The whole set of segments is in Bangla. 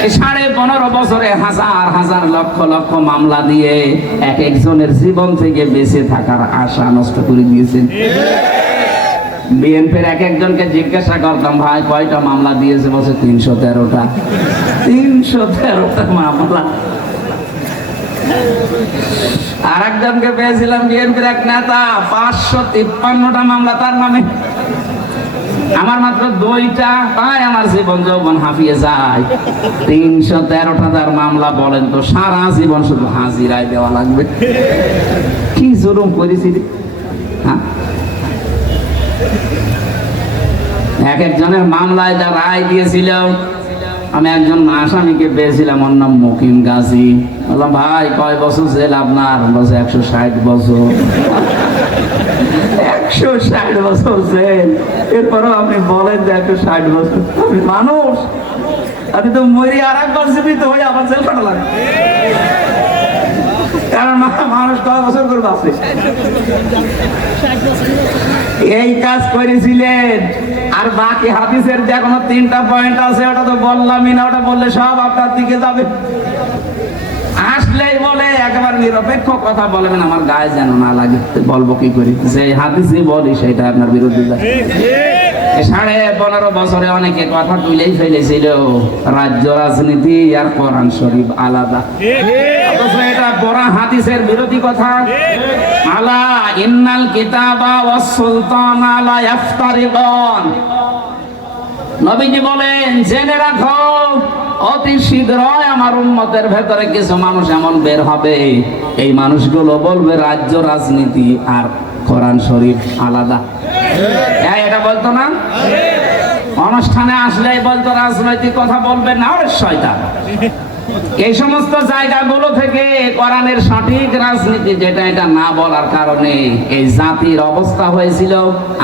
15.5 বছরে হাজার হাজার লক্ষ লক্ষ মামলা দিয়ে এক একজনের জীবন থেকে বেঁচে থাকার আশা নষ্ট করে দিয়েছেন। বিএনপির এক একজনকে জিজ্ঞাসা করতাম, ভাই কয়টা মামলা দিয়েছে? বলছে 313টা। 313টা মামলা। আর একজনকে পেয়েছিলাম বিএনপির এক নেতা, 553টা মামলা তার নামে। আমার মাত্র 2টা, তাই আমার জীবন যৌবন হাঁপিয়ে যায়। 313টা তার মামলা। বলেন তো, সারা জীবন শুধু হাজিরায় দেওয়া লাগবে। কি জুলুম করেছি। এক একজনের মামলায় যা রায় দিয়েছিল, আমি একজন আসামিকে পেয়েছিলাম, ওর নাম মকিম গাজী। বললাম, ভাই কয় বছর জেল আপনার? বলছে 160 বছর। 160 বছর জেল। এরপরও আপনি বলেন যে 160 বছর। আমি মানুষ, আমি তো মরি আর একবার জীবিত হয়ে আবার জেল কাটা লাগে। কারণ মানুষ কয় বছর করে বাঁচে। এই কাজ করেছিলেন। আর বাকি হাদিসের যে এখনো 3টা পয়েন্ট আছে, ওটা তো বললামই না। ওটা বললে সব আপনার দিকে যাবে। আসলেই বলে একেবারে নিরপেক্ষ কথা বলবেন, আমার গায়ে যেন না লাগে। বলবো কি করি? যে হাদিসে বলি সেটা আপনার বিরুদ্ধে যায়। 15.5 বছরে অনেকে কথা তুলেই ফেলেছিল রাজ্য রাজনীতি আর কোরআন শরীফ আলাদা। এটা বড় হাদিসের বিরোধী কথা। আলা ইন্নাল কিতাবা ওয়াস সুলতানা লা ইফতারিকান। নবীজি বলেন, জেনে রাখো অতি শীঘ্রই আমার উম্মতের ভেতরে কিছু মানুষ এমন বের হবে, এই মানুষগুলো বলবে রাজ্য রাজনীতি আর কোরআন শরীফ আলাদা। এটা বলতো না? অনুষ্ঠানে আসলেই বলতো রাজনৈতিক কথা বলবেন না, ওরে শয়তান। এই সমস্ত জায়গাগুলো থেকে কোরআনের সঠিক রাজনীতি যেটা, এটা না বলার কারণে এই জাতির অবস্থা হয়েছিল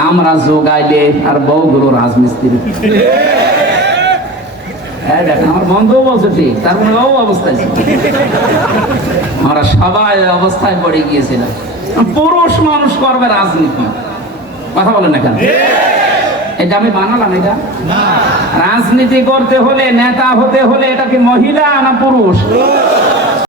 আমরা যোগাইলে আর বউগুলো রাজমিস্ত্রি। আমার বন্ধু বলছে ঠিক, তার মানে ও অবস্থায় ছিল। আমরা সবাই অবস্থায় পড়ে গিয়েছিলাম। পুরুষ মানুষ করবে রাজনীতি, কথা বলেন না কেন? এটা আমি বানালাম? এটা রাজনীতি করতে হলে, নেতা হতে হলে, এটা কি মহিলা না পুরুষ?